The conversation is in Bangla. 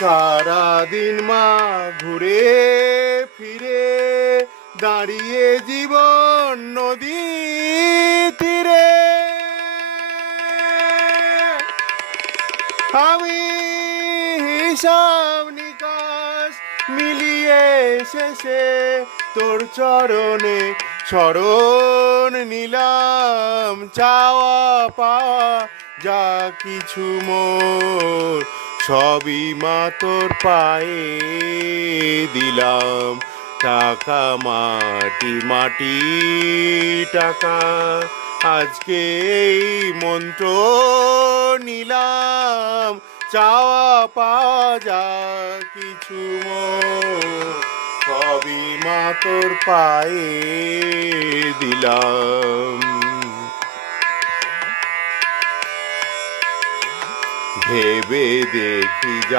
সারাদিন মা ঘুরে ফিরে দাঁড়িয়ে জীবন নদী তীরে, আমি হিসাব নিকাশ মিলিয়ে শেষে তোর চরণে শরণ নিলাম। চাওয়া পাওয়া যা কিছু মোর সবই মা তোর পায়ে দিলাম। টাকা মাটি মাটি টাকা, আজকে এই মন্ত্র নিলাম। চাওয়া পাওয়া যা কিছু মোর সবই মা তোর পায়ে দিলাম। ভেবে দেখি যা